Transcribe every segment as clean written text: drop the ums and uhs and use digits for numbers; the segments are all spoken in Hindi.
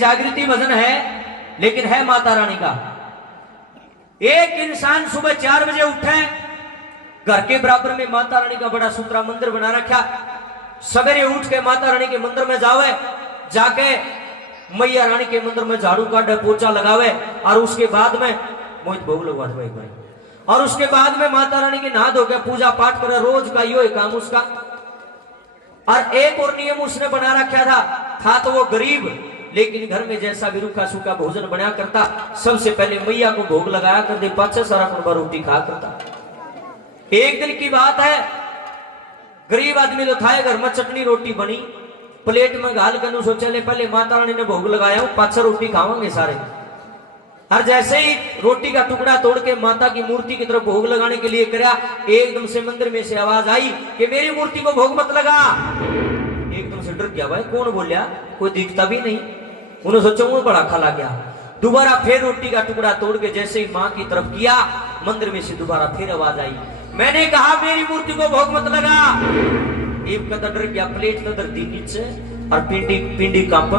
जागृति भजन है, लेकिन है माता रानी का। एक इंसान सुबह 4 बजे उठे, घर के बराबर में माता रानी का बड़ा सुथरा मंदिर बना रखा। सवेरे उठ के माता रानी के मंदिर में जावे, जाके मैया रानी के मंदिर में झाड़ू काटे, पोछा लगावे, और उसके बाद में मोहित भोग लगवा दे भाई, और उसके बाद में माता रानी की नहा धो के पूजा पाठ करे। रोज का यो काम उसका। और एक और नियम उसने बना रखा था तो वो गरीब, लेकिन घर में जैसा भी रूखा सूखा भोजन बनाया करता, सबसे पहले मैया को भोग लगाया कर दे, 5-6 सारा कुंबा रोटी खा करता। एक दिन की बात है, गरीब आदमी तो था, घर में चटनी रोटी बनी, प्लेट में गाल कर सोचा ले पहले माता रानी ने भोग लगाया, 5-6 रोटी खावांगे सारे। और जैसे ही रोटी का टुकड़ा तोड़ के माता की मूर्ति की तरफ भोग लगाने के लिए कराया, एकदम से मंदिर में से आवाज आई कि मेरी मूर्ति को भोग मत लगा। एकदम से डर गया, भाई कौन बोलिया, कोई दिखता भी नहीं। उन्होंने सोचा वो बड़ा खला गया। दोबारा फिर रोटी का टुकड़ा तोड़ के जैसे ही माँ की तरफ किया, मंदिर में से दोबारा फिर आवाज आई, मैंने कहा मेरी मूर्ति को भोग मत लगा। एक कदर डर गया, प्लेट कदर दी नीचे, और पिंडी कांप,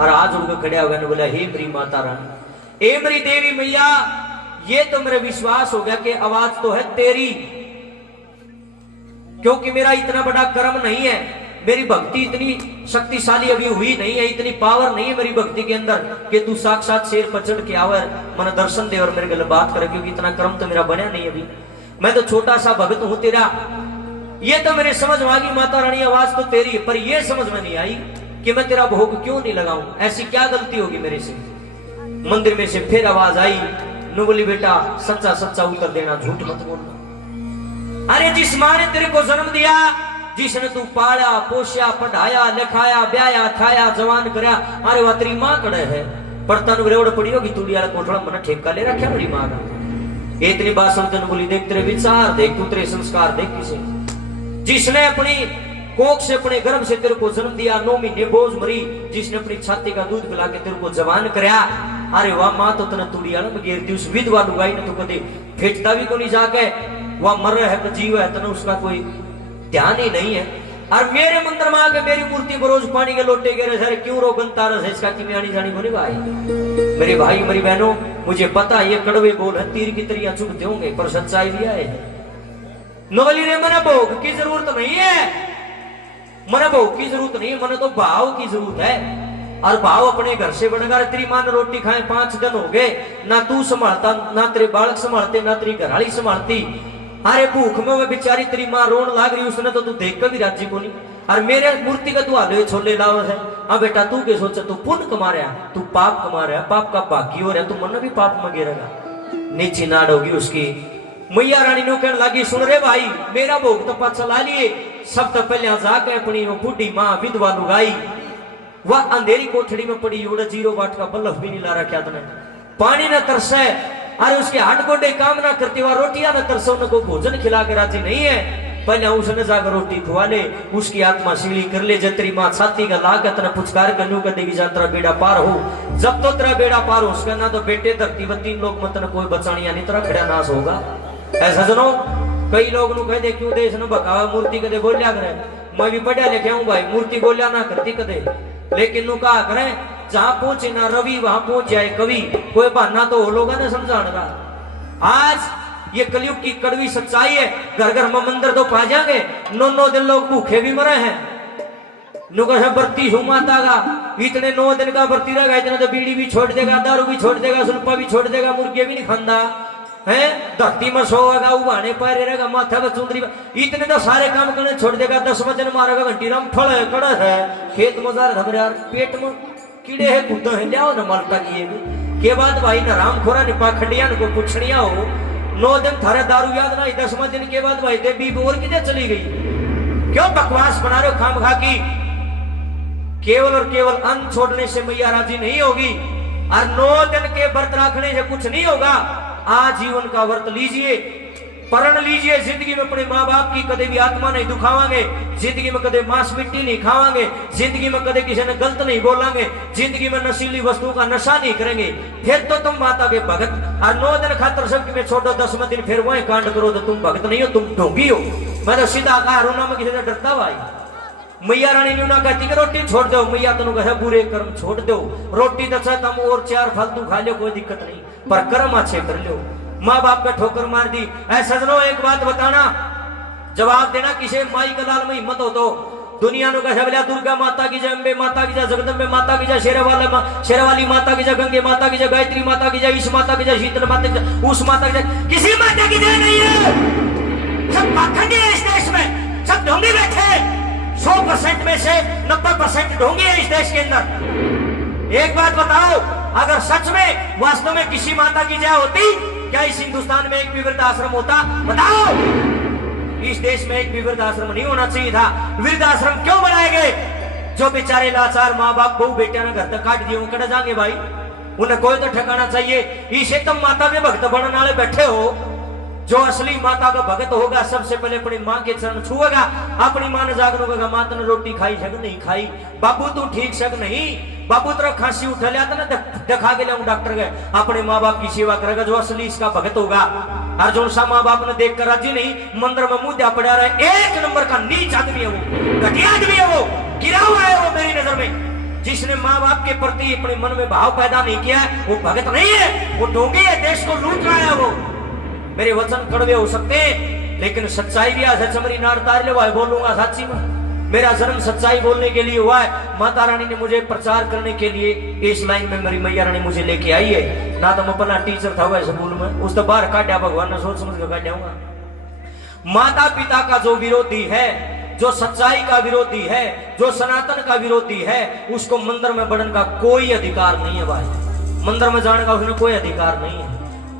और आज उनका खड़ा हुआ ने बोला, हे मेरी माता रानी, ए मेरी देवी मैया, ये तो मेरा विश्वास हो गया कि आवाज तो है तेरी, क्योंकि मेरा इतना बड़ा कर्म नहीं है, मेरी भक्ति इतनी शक्तिशाली अभी हुई नहीं है, इतनी पावर नहीं है मेरी भक्ति के अंदर कि तू साक्षात शेर पर चढ़ के आवे, मन दर्शन दे और मेरे गले बात करे, क्योंकि इतना कर्म तो मेरा बना नहीं अभी, मैं तो छोटा सा भक्त हूं तेरा। ये तो मेरे समझ में आ गई माता रानी, आवाज तो तेरी है, पर ये समझ में नहीं आई कि मैं तेरा भोग क्यों नहीं लगाऊं, ऐसी क्या गलती होगी मेरे से। मंदिर में से फिर आवाज आई, नु बोली बेटा सच्चा सच्चा उत्तर देना, झूठ मत बोलना। अरे जिस माँ ने तेरे को जन्म दिया, जिसने तू पाला पोषा पढ़ाया लिखाया ब्याया खाया जवान करया, अरे वह तेरी माँ कड़े है, पर तन रेवड़ पड़ी होगी तूड़ी वाला कोठड़ा मन ठेका ले रखा मेरी माँ का। इतनी बात सुनते बोली, देख तेरे विचार देख, तू तेरे संस्कार देख किसे, जिसने अपनी कोख से अपने गर्भ से तेरे को जन्म दिया, 9 महीने बोझ मरी, जिसने अपनी छाती का दूध पिला के तेरे को जवान करया। अरे वाह माँ तो तना तुड़ी आला में गिरती, उस विधवा लुगाई ने तो कदे फेंचता भी को नहीं जाके, वह मर रहा है तो जीव है तना उसका कोई ध्यान ही नहीं है। और मेरे मंदिर में आके मेरी मूर्ति को रोज पानी के लोटे गिरे, सर क्यों रो बनता रहा, इसका कि आनी जानी बोले भाई। मेरे भाई मेरी बहनों, मुझे पता ये कड़वे बोल है, तीर की तरिया चुभते होंगे, पर सच्चाई भी है। नोबली रे मना भोग की जरूरत नहीं है, मन भोग की जरूरत नहीं है, मन तो भाव की जरूरत है। और भाव अपने घर से बनेगा। तेरी मां ने रोटी खाए 5 दिन हो गए, ना तू संभालता, ना तेरे बालक संभालते, ना तेरी घरवाली संभालती। अरे भूख में मैं बेचारी तेरी मां रोन लाग रही, उसने तो तू देख कर भी राजी को नहीं। और मेरे मूर्ति का तू आलू छोले लाओ है। हाँ बेटा तू क्या सोचा, तू पुण्य कमा रहा, तू पाप कमा रहा, पाप का भागी हो रहा, तू मन भी पाप में गिरेगा, नीची नाड़ होगी उसकी। मैया रानी ने कहने लगी, सुन रे भाई, मेरा भोग तो पाछा ला लिए, सब तो पहले जाके अपनी वो बूढ़ी माँ विधवा लुगाई, वह अंधेरी कोठड़ी में पड़ी, 0 वाट का बल्लभ भी नहीं ला रखा तने, पानी न तरसे, अरे उसके हाथ गोडे काम ना करती, वह रोटियां न तरसे, उनको भोजन खिला के राजी नहीं है। पहले उसने जाकर रोटी खुआ ले, उसकी आत्मा सीढ़ी कर ले, जब तेरी माँ छाती का ला के तना पुचकार करनू कर देगी, जा तेरा बेड़ा पार हो। जब तो तेरा बेड़ा पार हो, उसका ना तो बेटे धरती व 3 लोग मत कोई बचानिया नहीं, तेरा खड़ा नाश होगा। ऐसा जनो कई लोग नु कह दे क्यों देश न बकावा मूर्ति कदे बोलिया करे, मैं भी पढ़िया लिखा हूं भाई, मूर्ति बोलिया ना करती कदे, लेकिन नु कहा करे जहां पहुंचे ना रवि वहां पहुंच जाए कवि, कोई बहाना तो हो लोगा ना समझाने का। आज ये कलयुग की कड़वी सच्चाई है, घर घर में मंदिर तो पा जाएंगे, 9 दिन लोग भूखे भी मरे हैं। बर्ती माता का इतने 9 दिन का बर्ती रहेगा, इतना तो बीड़ी भी छोड़ देगा, दारू भी छोड़ देगा, सुल्पा भी छोड़ देगा, मुर्गे भी नहीं खांदा है, धरती में सोएगा, उबाने पैर रहेगा, माथा पर चुंदरी, इतने तो सारे काम करने छोड़ देगा। 10 बजे मारेगा, घंटी राम फल है कड़स है, खेत मजार हमारे यार पेट में कीड़े है कूदा है, लियाओ न मालटा के बाद भाई न राम खोरा न पाखंडिया को पुछड़िया हो। 9 दिन थारे दारू याद ना, 10वें दिन के बाद भाई देवी बोल किधर चली गई, क्यों बकवास बना रहे हो खाम खा की। केवल और केवल अन्न छोड़ने से मैया राजी नहीं होगी, और 9 दिन के व्रत रखने से कुछ नहीं होगा। आजीवन का व्रत लीजिए, परण लीजिए, जिंदगी में अपने माँ बाप की कदे भी आत्मा नहीं दुखावांगे, जिंदगी में कदे मांस मिट्टी नहीं खावांगे, जिंदगी में कदे किसी ने गलत नहीं बोलांगे, जिंदगी में नशीली वस्तुओं का नशा नहीं करेंगे, फिर तो तुम माता के भगत। और 9 दिन खातर सबकी में छोड़ो, 10वें दिन फिर वही कांड करो तो तुम भगत नहीं हो, तुम ढोंगी हो। मैं तो सीधा कहा, रोना में किसी ने डरता भाई, मैया रानी ने ना कहती कि रोटी छोड़ दो, मैया तेन कहे बुरे कर्म छोड़ दो, रोटी तो तुम और 4 फालतू खा लो, कोई दिक्कत नहीं, पर कर्म अच्छे कर लो। माँ बाप का ठोकर मार दी। ऐसा सजनो एक बात बताना, जवाब देना, किसी माई का लाल में हिम्मत हो तो दुनिया नु कहे बोलिया दुर्गा माता की जय, अम्बे माता की जय, जगदम्बे माता की जय, शेरावाली माता की जय, गंगे माता की जय, गायत्री माता की जय, इस माता की जय, शीतल माता की जय, उस माता की जय, किसी माता की जय नहीं है। सब पाखंडी है इस देश में, सब ढोंगी बैठे। 100% में से 90% ढोंगी है इस देश के अंदर। एक बात बताओ, अगर सच में वास्तव में किसी माता की जय होती, क्या इस हिंदुस्तान में एक भी वृद्धाश्रम होता? बताओ। इस देश में एक भी वृद्धाश्रम नहीं होना चाहिए था। वृद्धाश्रम क्यों बनाए गए? जो बेचारे लाचार माँ बाप बहू बेटिया ने घर तक काट दिए, वो कट जाएंगे भाई, उन्हें कोई तो ठिकाना चाहिए। इसे तुम माता के भक्त बनने वाले बैठे हो। जो असली माता का भगत होगा सबसे पहले अपनी माँ के चरण छुएगा, अपनी माँ ने जागरूक होगा, माँ तने रोटी खाई शक नहीं खाई, बाबू तू ठीक शक नहीं, बाबू तेरा खांसी उठा लिया था ना, दिखा के लिया डॉक्टर गए, अपने माँ बाप की सेवा करेगा जो असली इसका भगत होगा। और जो सा माँ बाप ने देख कर राजी नहीं, मंदिर में मुंह पड़ा रहा, 1 नंबर का नीच आदमी है वो, घटिया आदमी है वो, गिरा हुआ है वो मेरी नजर में। जिसने माँ बाप के प्रति अपने मन में भाव पैदा नहीं किया है, वो भगत नहीं है, वो ढोंगी है, देश को लूट रहा है वो। मेरे वचन कड़वे हो सकते हैं, लेकिन सच्चाई भी आज चमरी नार तार ले हुआ है, बोलूंगा सच्ची में। मेरा जन्म सच्चाई बोलने के लिए हुआ है। माता रानी ने मुझे प्रचार करने के लिए इस लाइन में मेरी मैया रानी मुझे लेके आई है। ना तो मैं पहला टीचर था वह स्कूल में, उस तो बाहर काटा, भगवान ने सोच समझ कर काटाऊंगा। माता पिता का जो विरोधी है, जो सच्चाई का विरोधी है, जो सनातन का विरोधी है, उसको मंदिर में बढ़ने का कोई अधिकार नहीं है भाई। मंदिर में जाने का उसने कोई अधिकार नहीं है।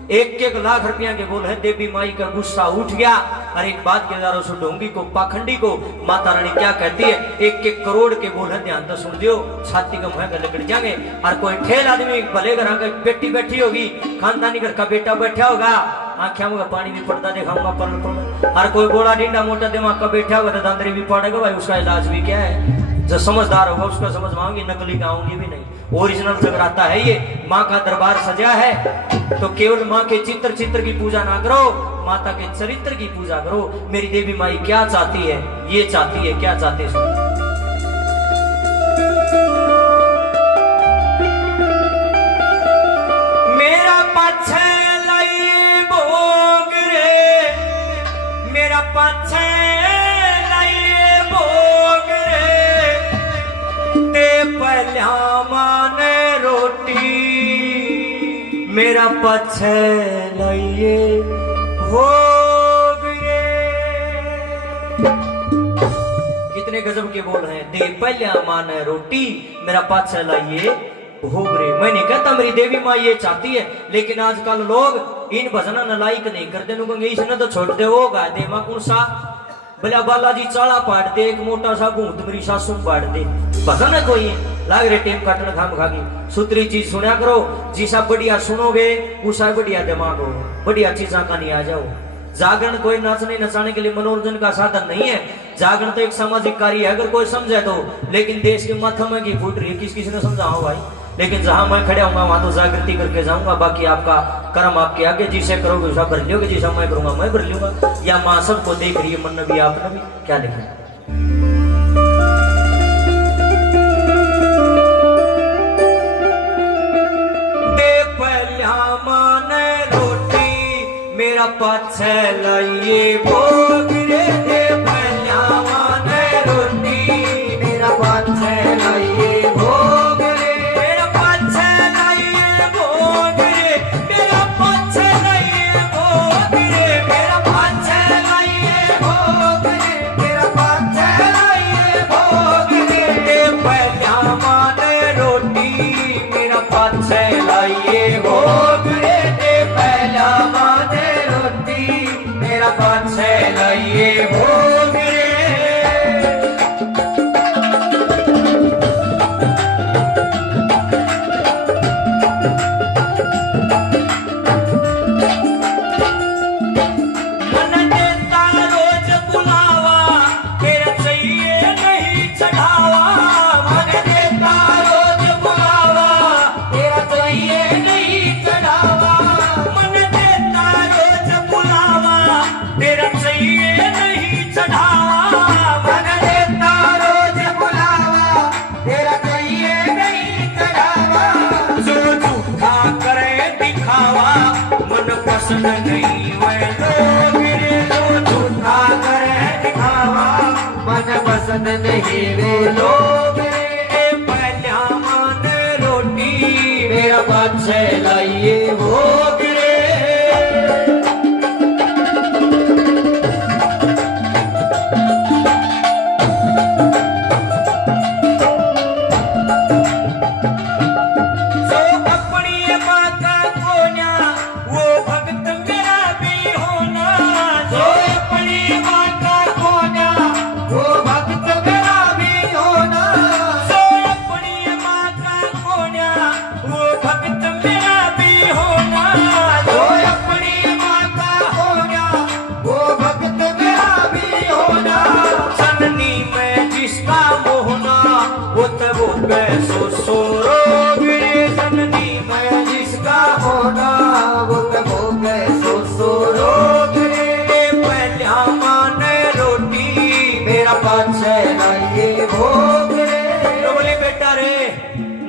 1-1 लाख रुपया के बोल है, देवी माई का गुस्सा उठ गया। और एक बात के दारों से ढोंगी को, पाखंडी को माता रानी क्या कहती है, 1-1 करोड़ के बोल है, ध्यान तो सुन दियो, छाती का मुँह गले कट जाएंगे। और कोई ठेल आदमी भले घर आकर बेटी बैठी होगी, खानदानी घर का बेटा बैठा होगा, आंखें में पानी भी पड़ता दिखाऊंगा पर, और कोई गोला डींडा मोटा दिमाग का बैठा होगा तो दांतरी भी पड़ेगा भाई, उसका इलाज भी क्या है। जो समझदार होगा उसका समझ में आऊंगी, नकली का आऊंगी भी नहीं। ओरिजिनल जगराता है ये। माँ का दरबार सजा है तो केवल माँ के चित्र की पूजा ना करो, माता के चरित्र की पूजा करो। मेरी देवी माई क्या चाहती है, ये चाहती है, क्या चाहती है सुनो। मेरा पाछे लाई भोग रे, मेरा पाछे लाई भोग रे, ते पहला माने रोटी, मेरा पाछे लाइए भोग रे। कितने गजब के बोल हैं, दे पहला माने रोटी, मेरा पाछे लाइए भोग रे। मैं नहीं कहता मेरी देवी माँ ये चाहती है, लेकिन आजकल लोग इन भजना न लाइक नहीं करते, इसने तो छोड़ दे होगा दे माँ कौन सा भला बालाजी चाला पाट दे, एक मोटा सा भूत मेरी सासू पाट दे, भजन है कोई लाग रे टेम काटन खाम खागी। सूत्री चीज सुना करो, जिसा बढ़िया सुनोगे उसा बढ़िया दिमाग हो, बढ़िया चीजा का नहीं आ जाओ। जागरण कोई नाचने नचाने के लिए मनोरंजन का साधन नहीं है, जागरण तो एक सामाजिक कार्य है अगर कोई समझे तो। लेकिन देश के माथा में की फूट रही है, किसी ने समझाओ भाई। लेकिन जहां मैं खड़ा हूँ वहां तो जागृति करके जाऊंगा, बाकी आपका कर्म आपके आगे, जिसे करोगे उसा भर लोगे, जिसा मैं करूंगा मैं भर लूंगा। या माँ सबको देख रही है, मन भी आपने भी क्या लिखा मेरा पाछे लाइए भोग रे, दे पहला माने रोटी, मेरा पाछे लाइए भोग रे, मेरा पाछे लाइए भोग रे, मेरा पाछे लाइए भोग रे, मेरा पाछे लाइए भोग रे, मेरा पाछे लाइए भोग रे, दे पहला माने रोटी, मेरा पाछे लाइए भोग रे, दे पहला माने रोटी, मेरा पाछे नहीं वे लोग रे जो झूठा करे दिखावा मन पसंद नहीं वे लोग रे पहला मान रोटी मेरा पाछे लाइए भोग रे सो सो रोग रे जननी मैं जिसका होना वो तबो सो सो रोग रे पहला मान रोटी मेरा पाछे लाइए भोग रे बोले बेटा रे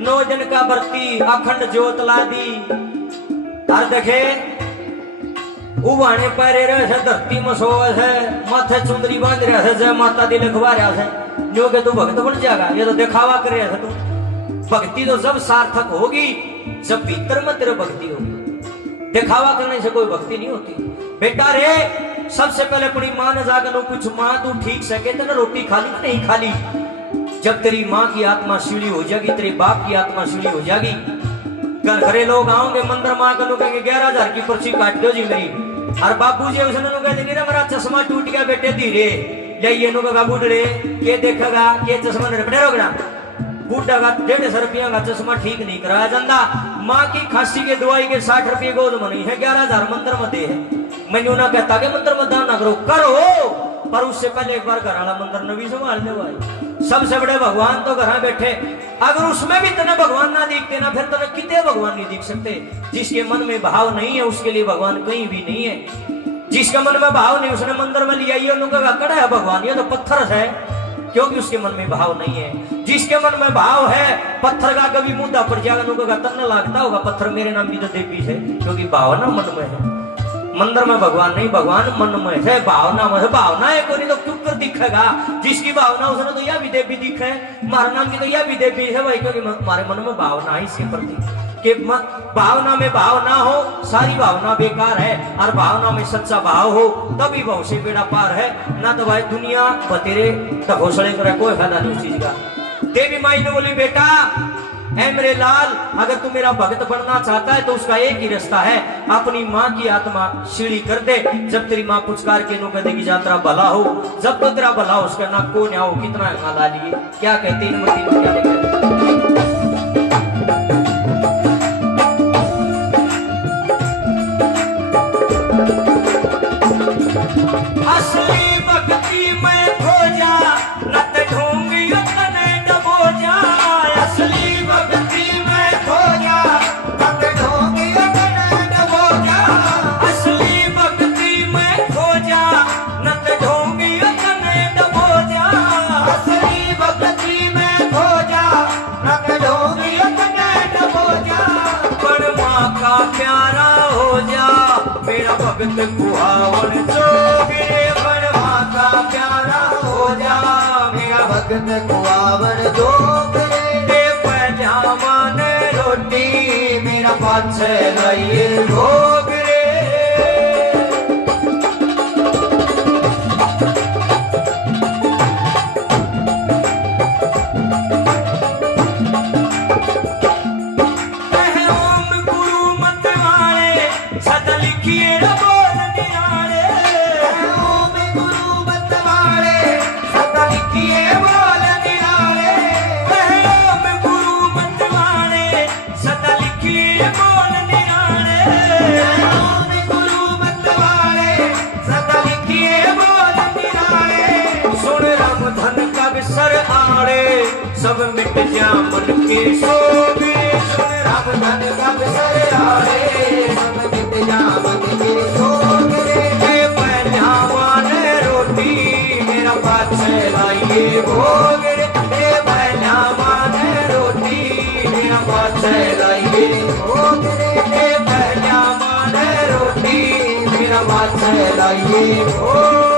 9 जन का बरती अखंड जोत ला दी और देखे उबाने पैरे रहे से धरती में सोए है माथे चुंदरी बांध रहा है जय माता दी लिखवा रहा है जो के तू भक्त बन जाएगा ये तो दिखावा कर रहा है तू भक्ति तो जब सार्थक होगी जब भीतर में तेरे भक्ति होगी दिखावा करने से कोई भक्ति नहीं होती बेटा रे सबसे पहले अपनी मां ने जाकर कुछ मां तू ठीक सके तो ना रोटी खाली कि नहीं खाली जब तेरी मां की आत्मा सीढ़ी हो जाएगी तेरे बाप की आत्मा सीढ़ी हो जाएगी घर घरे लोग आओगे मंदिर मां का कहेंगे 11,000 की पर्ची काट दो जी मेरी और बाबू जी उसने कह देंगे मेरा चश्मा टूट गया बेटे धीरे ले बूढ़े के देखेगा के चश्मा रखने रोकना बूढ़ा का 150 रुपया का चश्मा ठीक नहीं कराया जाता माँ की खांसी के दवाई के 60 रुपये गोद में नहीं है 11,000 मंदिर में दे है मैंने ना कहता कि मंदिर में दान ना करो करो पर उससे पहले एक बार घर वाला मंदिर ने भी संभाल ले भाई सबसे बड़े भगवान तो घर बैठे अगर उसमें भी तने भगवान ना दिखते ना फिर तने कितने भगवान नहीं दिख सकते जिसके मन में भाव नहीं है उसके लिए भगवान कहीं भी नहीं है जिसके मन में भाव नहीं उसने मंदिर में लिया ये उनका कड़ा है भगवान ये तो पत्थर है क्योंकि उसके मन में भाव नहीं है जिसके मन में भाव है पत्थर का कभी मुद्दा पर जाकर उनका तन्ना लगता होगा पत्थर मेरे नाम की तो देवी है क्योंकि भावना मन में है मंदिर में भगवान नहीं भगवान मन में है भावना में है भावना है कोई तो क्यों कर दिखेगा जिसकी भावना उसने तो यह भी देवी दिख है हमारे नाम की तो यह भी देवी है भाई क्योंकि हमारे मन में भावना है इसके प्रति कि भावना में भाव ना हो सारी भावना बेकार है और भावना में सच्चा भाव हो तभी भाव से बेड़ा पार है ना तो भाई दुनिया बतेरे घोषणे करे कोई फायदा नहीं उस चीज का देवी माई ने बोली बेटा ऐ मेरे लाल अगर तू मेरा भक्त बनना चाहता है तो उसका एक ही रास्ता है अपनी माँ की आत्मा सीढ़ी कर दे जब तेरी माँ पुचकार के नो कहते की यात्रा भला हो जब तो तेरा भला हो उसका ना कौन आओ कितना माला लिए क्या कहते हैं असली भक्ति में खोजा नत ढूंगी तने डबो जा असली भक्ति में खोजा नत ढूंगी तने डबो जा असली भक्ति में खोजा नत ढूंगी तने डबो जा असली भक्ति में खोजा नत ढूंगी तने डबो जा पर माँ का प्यारा हो जा मेरा भक्त कुहावन जोगे पर माँ का प्यारा हो जा मेरा भक्त कुहावन जोगे पजामा ने रोटी मेरा पाछे लाइए भोग रे सब मिट जा मन के सोगे सुन राम धन का सर आए सब मिट जा मन के सोगे पहला ने रोटी मेरा पाछे लाइए भोग रे पहला ने रोटी मेरा पाछे लाइए भोग रे पहला ने रोटी हाथ लाइए।